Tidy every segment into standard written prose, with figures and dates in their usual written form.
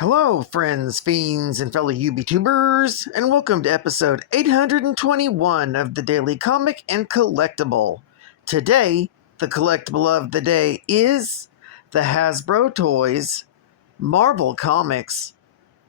Hello, friends, fiends, and fellow UBTubers, and welcome to episode 821 of the Daily Comic and Collectible. Today, the collectible of the day is the Hasbro Toys, Marvel Comics,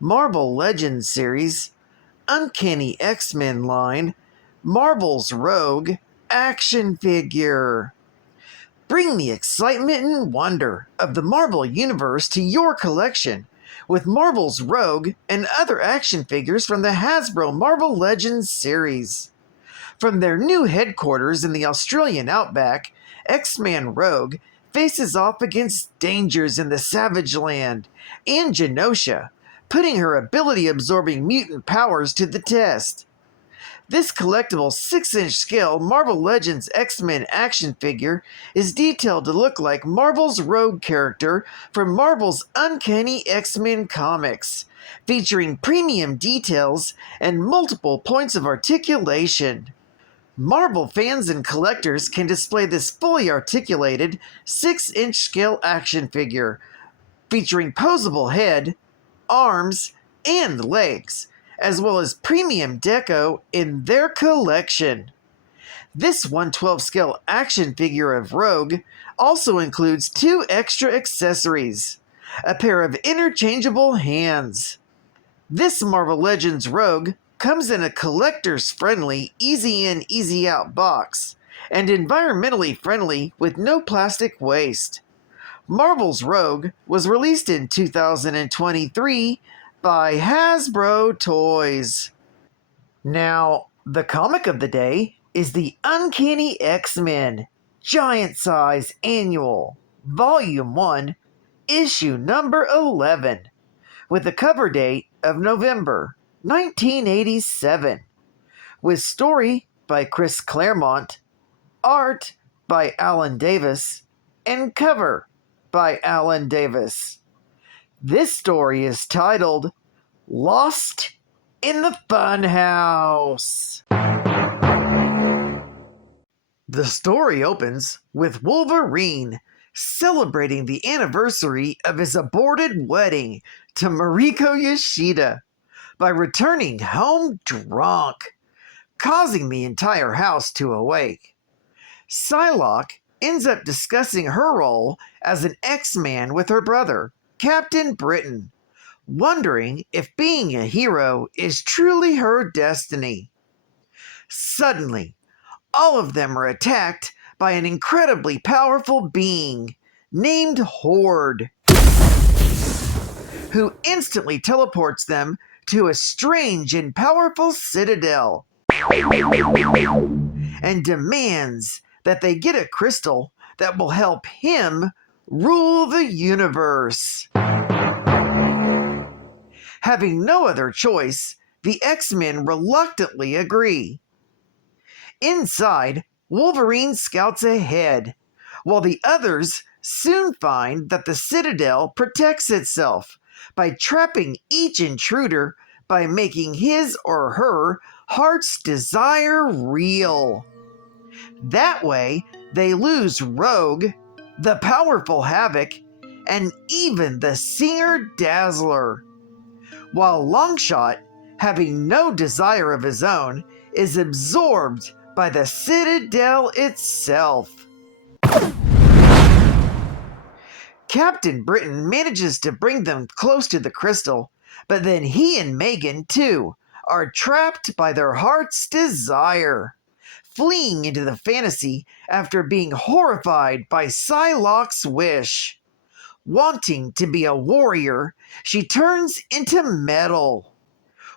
Marvel Legends series, Uncanny X-Men line, Marvel's Rogue action figure. Bring the excitement and wonder of the Marvel Universe to your collection with Marvel's Rogue and other action figures from the Hasbro Marvel Legends series. From their new headquarters in the Australian outback, X-Man Rogue faces off against dangers in the Savage Land and Genosha, putting her ability-absorbing mutant powers to the test. This collectible 6-inch scale Marvel Legends X-Men action figure is detailed to look like Marvel's Rogue character from Marvel's Uncanny X-Men comics, featuring premium details and multiple points of articulation. Marvel fans and collectors can display this fully articulated 6-inch scale action figure, featuring posable head, arms, and legs, as well as premium deco in their collection. This 1/12 scale action figure of Rogue also includes 2 extra accessories, a pair of interchangeable hands. This Marvel Legends Rogue comes in a collector's friendly, easy in, easy out box, and environmentally friendly with no plastic waste. Marvel's Rogue was released in 2023 by Hasbro Toys. Now, the comic of the day is the Uncanny X-Men Giant Size Annual, Volume 1, Issue number 11, with a cover date of November 1987, with story by Chris Claremont, art by Alan Davis, and cover by Alan Davis. This story is titled Lost in the Funhouse. The story opens with Wolverine celebrating the anniversary of his aborted wedding to Mariko Yoshida by returning home drunk, causing the entire house to awake. PSYLOKKE ends up discussing her role as an X-Man with her brother, Captain Britain, wondering if being a hero is truly her destiny. Suddenly, all of them are attacked by an incredibly powerful being named HORDE, who instantly teleports them to a strange and powerful citadel and demands that they get a crystal that will help him rule the universe. Having no other choice, the X-Men reluctantly agree. Inside, Wolverine scouts ahead, while the others soon find that the Citadel protects itself by trapping each intruder by making his or her heart's desire real. That way, they lose Rogue, the powerful HAVOK, and even the singer DAZZLER, while Longshot, having no desire of his own, is absorbed by the Citadel itself. Captain Britain manages to bring them close to the crystal, but then he and Megan, too, are trapped by their heart's desire, fleeing into the fantasy after being horrified by PSYLOKKE's wish. Wanting to be a warrior, she turns into metal.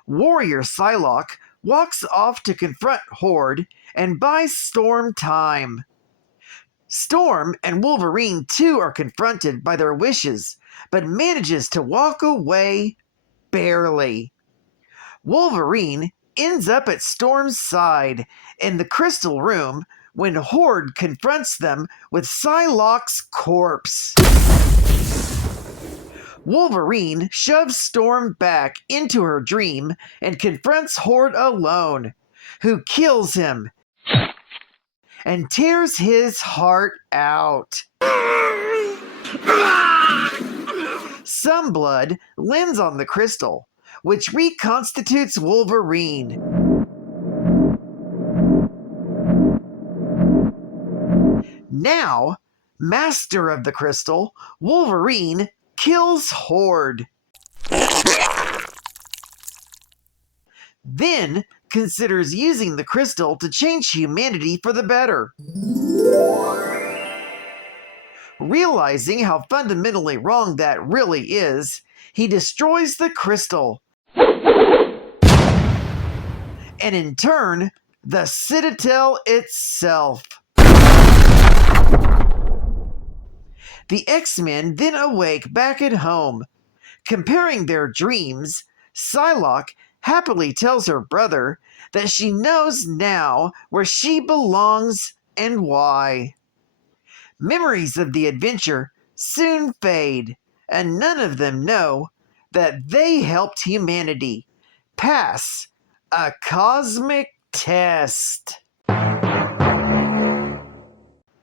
Warrior PSYLOKKE walks off to confront HORDE and buys Storm time. Storm and Wolverine too are confronted by their wishes, but manages to walk away barely. Wolverine ends up at Storm's side in the crystal room when HORDE confronts them with PSYLOKKE's corpse. Wolverine shoves Storm back into her dream and confronts HORDE alone, who kills him and tears his heart out. Some blood lands on the crystal, which reconstitutes Wolverine. Now, master of the crystal, Wolverine kills HORDE. Then considers using the crystal to change humanity for the better. Realizing how fundamentally wrong that really is, he destroys the crystal. And in turn, the Citadel itself. The X-Men then awake back at home. Comparing their dreams, PSYLOKKE happily tells her brother that she knows now where she belongs and why. Memories of the adventure soon fade, and none of them know that they helped humanity pass a cosmic test.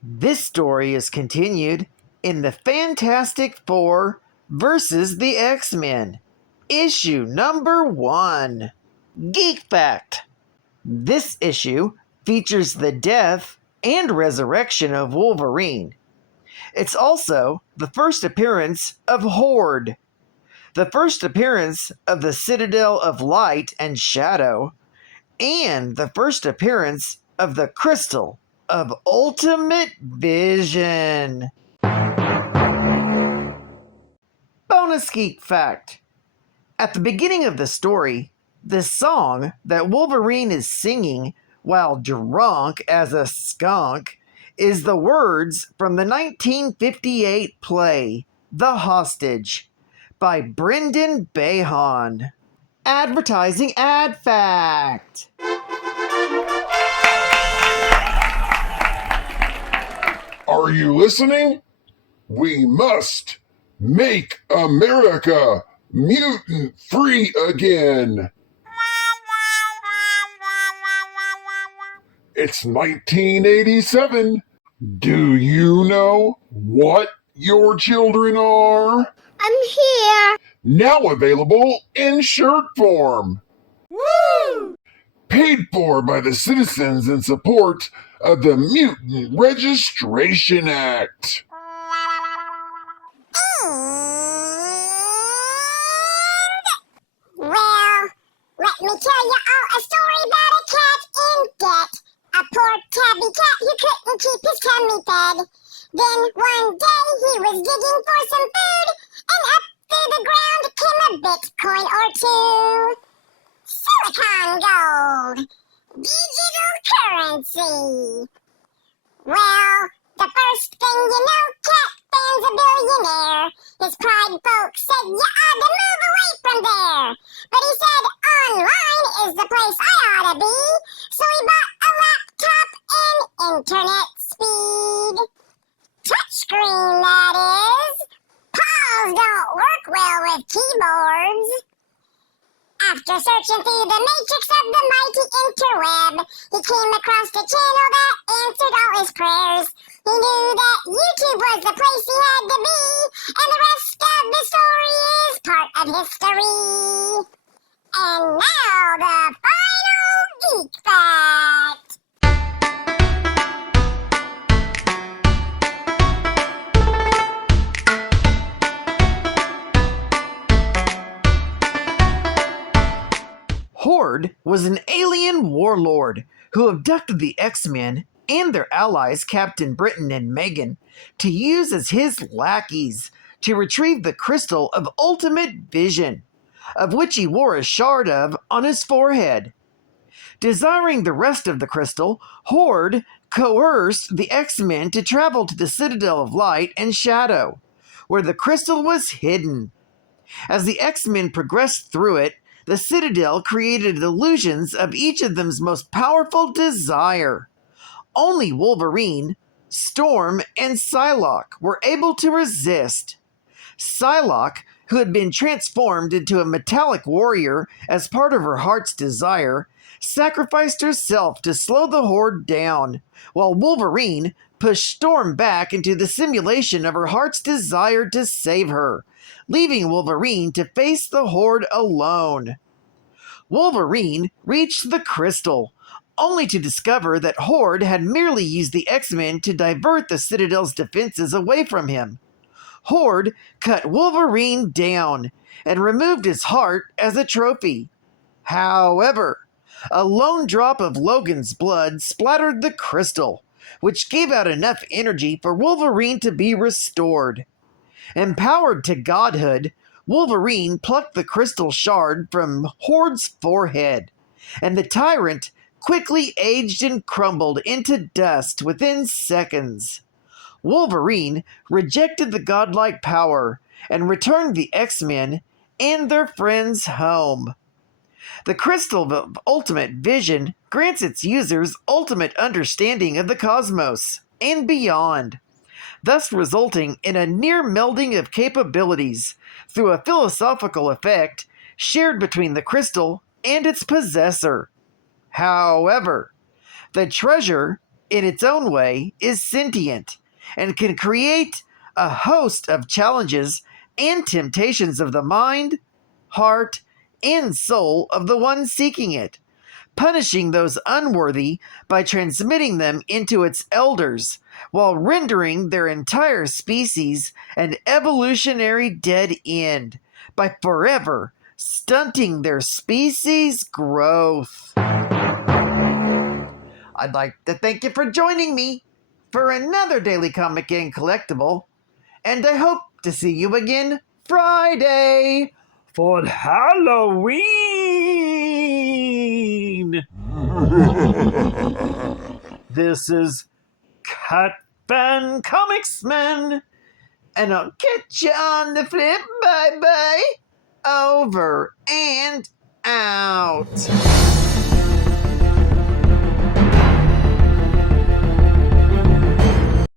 This story is continued in the Fantastic Four versus the X-Men, issue number 1. Geek Fact. This issue features the death and resurrection of Wolverine. It's also the first appearance of HORDE, the first appearance of the Citadel of Light and Shadow, and the first appearance of the Crystal of Ultimate Vision. Bonus Geek Fact. At the beginning of the story, the song that Wolverine is singing while drunk as a skunk is the words from the 1958 play The Hostage by Brendan Behan. Advertising Ad Fact. Are you listening? We must make America mutant-free again. It's 1987. Do you know what your children are? I'm here. Now available in shirt form. Woo! Paid for by the citizens in support of the Mutant Registration Act. Well, let me tell you all a story about a cat in debt. A poor tabby cat who couldn't keep his tummy fed. Then one day he was digging for some food, and up through the ground came a Bitcoin or two. Silicon gold. Digital currency. Well, the first thing you know, Cat Fan's a billionaire. His pride folks said you ought to move away from there. But he said online is the place I ought to be. So he bought a laptop and internet speed. Touchscreen, that is. Paws don't work well with keyboards. After searching through the matrix of the mighty interweb, he came across a channel that answered all his prayers. He knew that YouTube was the place he had to be, and the rest of the story is part of history. And now the final Geek Fact. HORDE was an alien warlord who abducted the X-Men and their allies Captain Britain and Megan to use as his lackeys to retrieve the crystal of ultimate vision, of which he wore a shard of on his forehead. Desiring the rest of the crystal, HORDE coerced the X-Men to travel to the Citadel of Light and Shadow, where the crystal was hidden. As the X-Men progressed through it, the Citadel created illusions of each of them's most powerful desire. Only Wolverine, Storm, and PSYLOKKE were able to resist. PSYLOKKE, who had been transformed into a metallic warrior as part of her heart's desire, sacrificed herself to slow the HORDE down, while Wolverine pushed Storm back into the simulation of her heart's desire to save her, leaving Wolverine to face the Horde alone. Wolverine reached the crystal, only to discover that Horde had merely used the X-Men to divert the Citadel's defenses away from him. Horde cut Wolverine down and removed his heart as a trophy. However, a lone drop of Logan's blood splattered the crystal, which gave out enough energy for Wolverine to be restored. Empowered to godhood, Wolverine plucked the crystal shard from Horde's forehead, and the tyrant quickly aged and crumbled into dust within seconds. Wolverine rejected the godlike power and returned the X-Men and their friends home. The Crystal of Ultimate Vision grants its users ultimate understanding of the cosmos and beyond, thus resulting in a near melding of capabilities through a philosophical effect shared between the crystal and its possessor. However, the treasure, in its own way, is sentient and can create a host of challenges and temptations of the mind, heart, and soul of the one seeking it, punishing those unworthy by transmitting them into its elders, while rendering their entire species an evolutionary dead end by forever stunting their species' growth. I'd like to thank you for joining me for another Daily Comic and Collectible, and I hope to see you again Friday for Halloween. This is Cat Fan Comics Man, and I'll catch you on the flip. Bye bye. Over and out.